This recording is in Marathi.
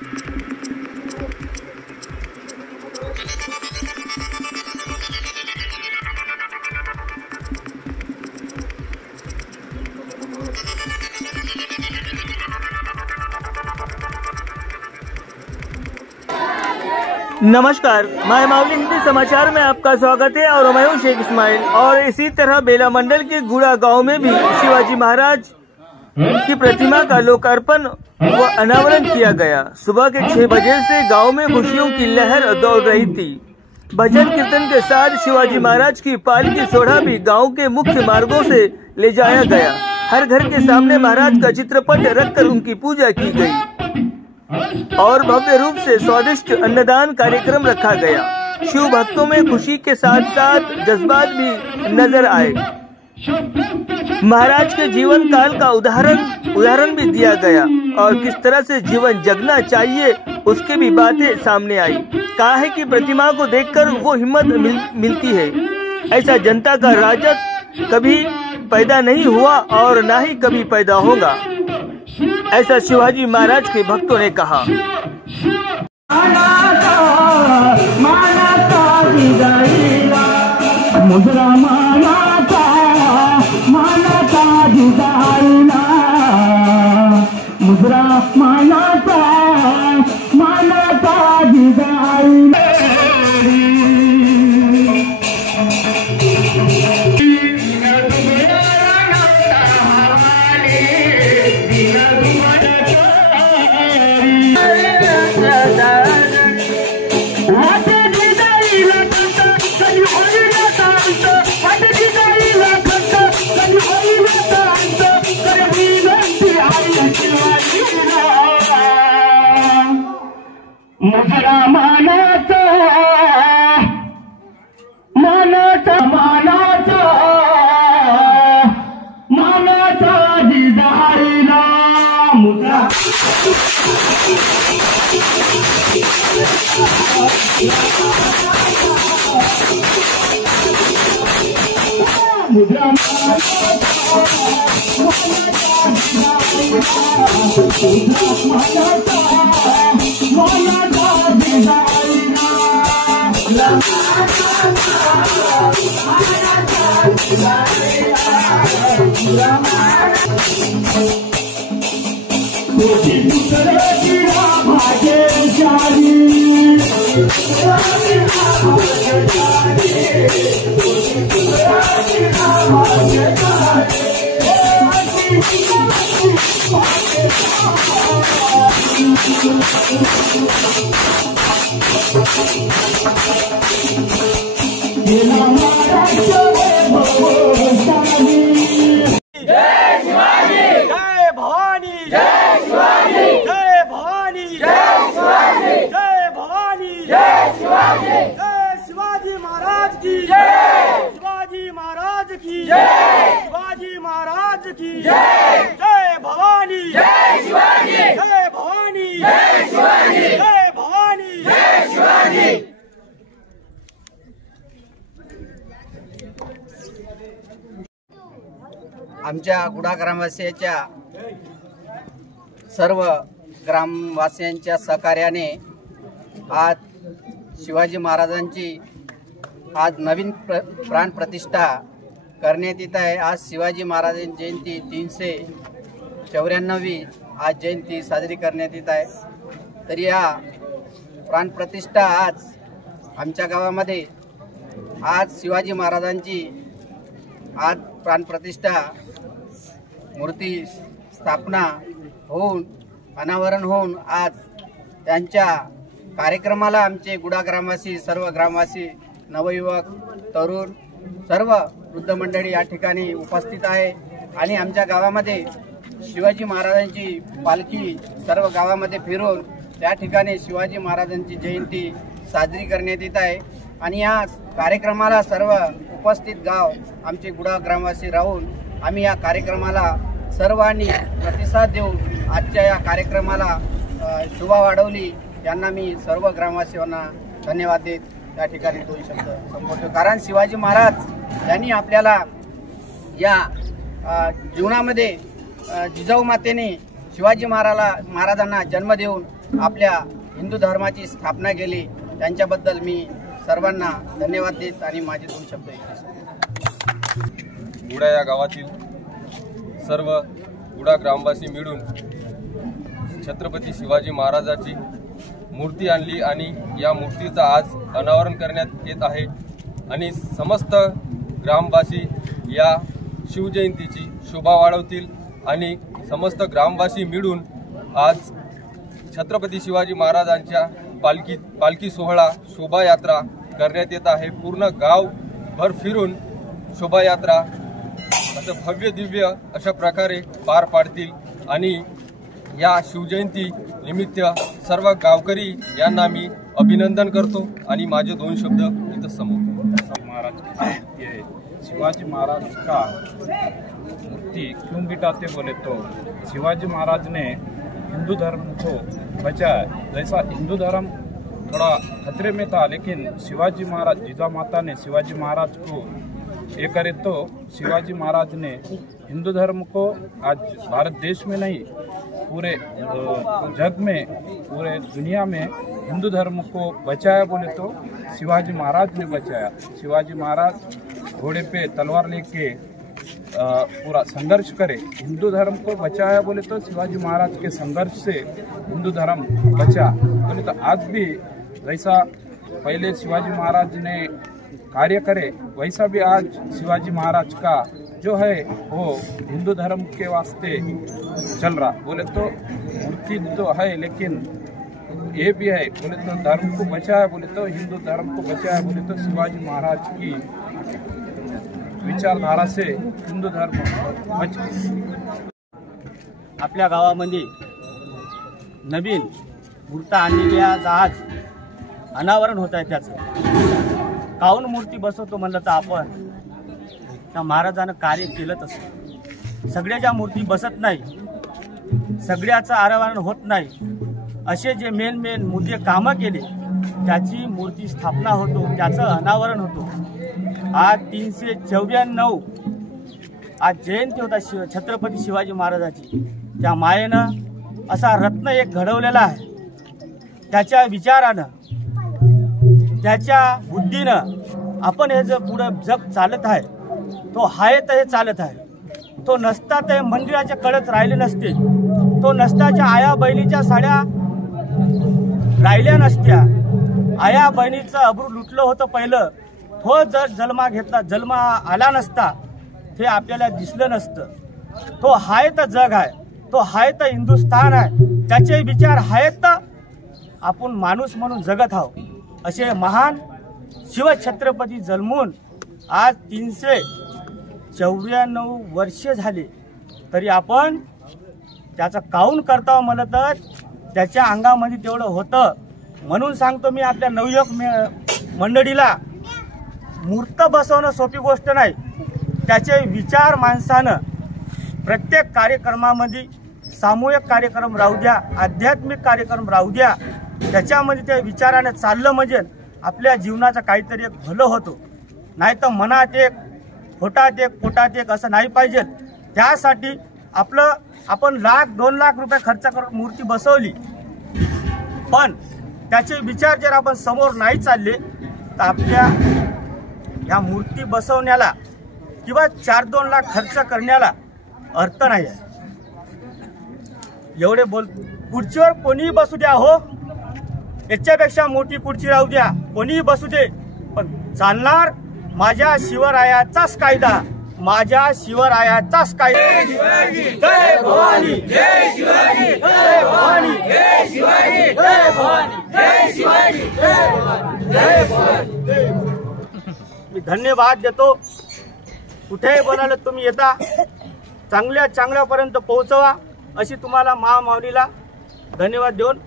नमस्कार, माय मावली हिंदी समाचार में आपका स्वागत है और मैं हूं शेख इस्माइल। और इसी तरह बेला मंडल के गुड़ा गांव में भी शिवाजी महाराज की प्रतिमा का लोकार्पण व अनावरण किया गया। सुबह के 6 बजे से गांव में खुशियों की लहर दौड़ रही थी। भजन कीर्तन के साथ शिवाजी महाराज की पालकी सोढ़ा भी गाँव के मुख्य मार्गों से ले जाया गया। हर घर के सामने महाराज का चित्रपट रखकर उनकी पूजा की गई और भव्य रूप से स्वादिष्ट अन्नदान कार्यक्रम रखा गया। शिव भक्तों में खुशी के साथ साथ जज्बात भी नजर आए। महाराज के जीवन काल का उदाहरण भी दिया गया और किस तरह से जीवन जगना चाहिए उसके भी बातें सामने आई। कहा है कि प्रतिमा को देखकर वो हिम्मत मिलती है। ऐसा जनता का राजग कभी पैदा नहीं हुआ और ना ही कभी पैदा होगा, ऐसा शिवाजी महाराज के भक्तों ने कहा। आमच्या गुडा ग्रामवासियांच्या सर्व ग्रामवासियांच्या सहकार्याने आज शिवाजी महाराजांची आज नवीन प्राण प्रतिष्ठा करण्यात येत आहे। आज शिवाजी महाराजांची जयंती 394वी आज जयंती साजरी करण्यात येत आहे। तर या प्राण प्रतिष्ठा आज आमच्या गावामध्ये आज शिवाजी महाराजांची आज प्राण प्रतिष्ठा मूर्ती स्थापना होऊन अनावरण होऊन आज त्यांच्या कार्यक्रमाला आमचे गुडा ग्रामवासी सर्व ग्रामवासी नवयुवक तरुण सर्व वृद्ध मंडळी या ठिकाणी उपस्थित आहे आणि आमच्या गावामध्ये शिवाजी महाराजांची पालखी सर्व गावामध्ये फिरून त्या ठिकाणी शिवाजी महाराजांची जयंती साजरी करण्यात येत आहे। आणि या कार्यक्रमाला सर्व उपस्थित गाव आमचे गुडा ग्रामवासी राहून आम्ही या कार्यक्रमाला सर्वांनी प्रतिसाद देऊन आजच्या या कार्यक्रमाला शोभा वाढवली। यांना मी सर्व ग्रामवासियांना धन्यवाद देत त्या ठिकाणी 2 शब्द संबोधतो। कारण शिवाजी महाराज यांनी आपल्याला या जीवनामध्ये जिजाऊ मातेने शिवाजी महाराजांना जन्म देऊन आपल्या हिंदू धर्माची स्थापना केली, त्यांच्याबद्दल मी सर्वांना धन्यवाद देत आणि माझे 2 शब्द ऐकतो. गुडा या गावातील सर्व गुडा ग्रामवासी मिळून छत्रपती शिवाजी महाराजाची मूर्ती आणली आणि या मूर्तीचं आज अनावरण करण्यात येत आहे आणि समस्त ग्रामवासी या शिवजयंतीची शोभा वाढवतील आणि समस्त ग्रामवासी मिळून आज छत्रपती शिवाजी महाराजांच्या पालखी सोहळा शोभायात्रा करण्यात येत आहे. पूर्ण गावभर फिरून शोभायात्रा असं भव्य दिव्य अशा प्रकारे पार पाडतील आणि या शिवजयंती निमित्त सर्व गावकरी यांना मी अभिनंदन करतो आणि माझे 2 शब्द इथं समोर. महाराज की जयंती है. शिवाजी महाराज का मूर्ति क्यों गिटाते बोले तो शिवाजी महाराज ने हिंदू धर्म को बचाया. जैसा हिंदू धर्म थोड़ा खतरे में था, लेकिन शिवाजी महाराज जिजा माता ने शिवाजी महाराज को ये करे तो शिवाजी महाराज ने हिंदू धर्म को आज भारत देश में नहीं पूरे जग में, पूरे दुनिया में हिंदू धर्म को बचाया बोले तो शिवाजी महाराज ने बचाया. शिवाजी महाराज घोड़े पे तलवार लेके पूरा संघर्ष करे, हिंदू धर्म को बचाया बोले तो शिवाजी महाराज के संघर्ष से हिंदू धर्म बचा बोले तो आज भी जैसा पहले शिवाजी महाराज ने कार्य करे वैसा भी आज शिवाजी महाराज का जो है वो हिंदू धर्म के वास्ते चल रहा. बोले तो मूर्ति तो है लेकिन ये भी है बोले तो धर्म को बचाया बोले तो हिंदू धर्म को बचाया बोले तो शिवाजी महाराज की विचारधारा से हिंदू धर्म बच. आपल्या गावामध्ये नवीन मूर्ती आणलेली आज अनावरण होत आहे. त्याचं काऊन मूर्ती बसवतो म्हणलं तर आपण त्या महाराजानं कार्य केलं तसं सगळ्याच्या मूर्ती बसत नाही, सगळ्याचं अनावरण होत नाही. असे जे मेन मुद्दे कामं केले त्याची मूर्ती स्थापना होतो, त्याचं अनावरण होतो. आज 394 आज जयंती होता छत्रपती शिवाजी महाराजाची. त्या मायेनं असा रत्न एक घडवलेला आहे. त्याच्या विचारानं, त्याच्या बुद्धीनं आपण हे जे पुढं जग चालत आहे तो आहे तर हे चालत आहे. तो नसता ते मंदिराच्या कडेच राहिले नसते, तो नसताच्या आया बहिणीच्या साड्या राहिल्या नसत्या, आया बहिणीचं अब्रू लुटलं होतं पहिलं. तो जर जन्म आला नसता ते आपल्याला दिसलं नसतं. तो हाय तर जग आहे, तो हाय तर हिंदुस्थान आहे, त्याचे विचार आहेत तर आपण माणूस म्हणून जगत आहोत. असे महान शिवछत्रपती जन्मून आज 394 वर्ष झाले तरी आपण त्याचं काऊन करताव म्हणलं तर त्याच्या अंगामध्ये तेवढं होतं. म्हणून सांगतो मी आपल्या नवयुवक मंडळीला, मूर्त बसवणं सोपी गोष्ट नाही. त्याचे विचार माणसानं प्रत्येक कार्यक्रमामध्ये, सामूहिक कार्यक्रम राहू द्या, आध्यात्मिक कार्यक्रम राहू द्या, त्याच्यामध्ये त्या विचाराने चाललं म्हणजे आपल्या जीवनाचं काहीतरी एक भलं होतं. नाही तर मनात एक, पोटात एक असं नाही पाहिजे. त्यासाठी आपण 1,00,000-2 लाख रुपये खर्च करून मूर्ती बसवली, पण त्याचे विचार जर आपण समोर नाही चालले तर आपल्या या मूर्ती बसवण्याला किंवा 4-2 लाख खर्च करण्याला अर्थ नाही आहे. एवढे खुर्चीवर कोणीही बसू द्या हो, याच्यापेक्षा मोठी खुर्ची राहू द्या, कोणीही बसू दे, पण चालणार माझ्या शिवरायाचाच कायदा, माझ्या शिवरायाचाच कायदा. जय भवानी, जय शिवाजी, जय भवानी, जय शिवाजी, जय भवानी, जय शिवाजी, जय भवानी, जय भवानी. मी धन्यवाद देतो. कुठेही बोलायला तुम्ही येता, चांगल्यापर्यंत पोहोचवा अशी तुम्हाला महामाऊलीला धन्यवाद देऊन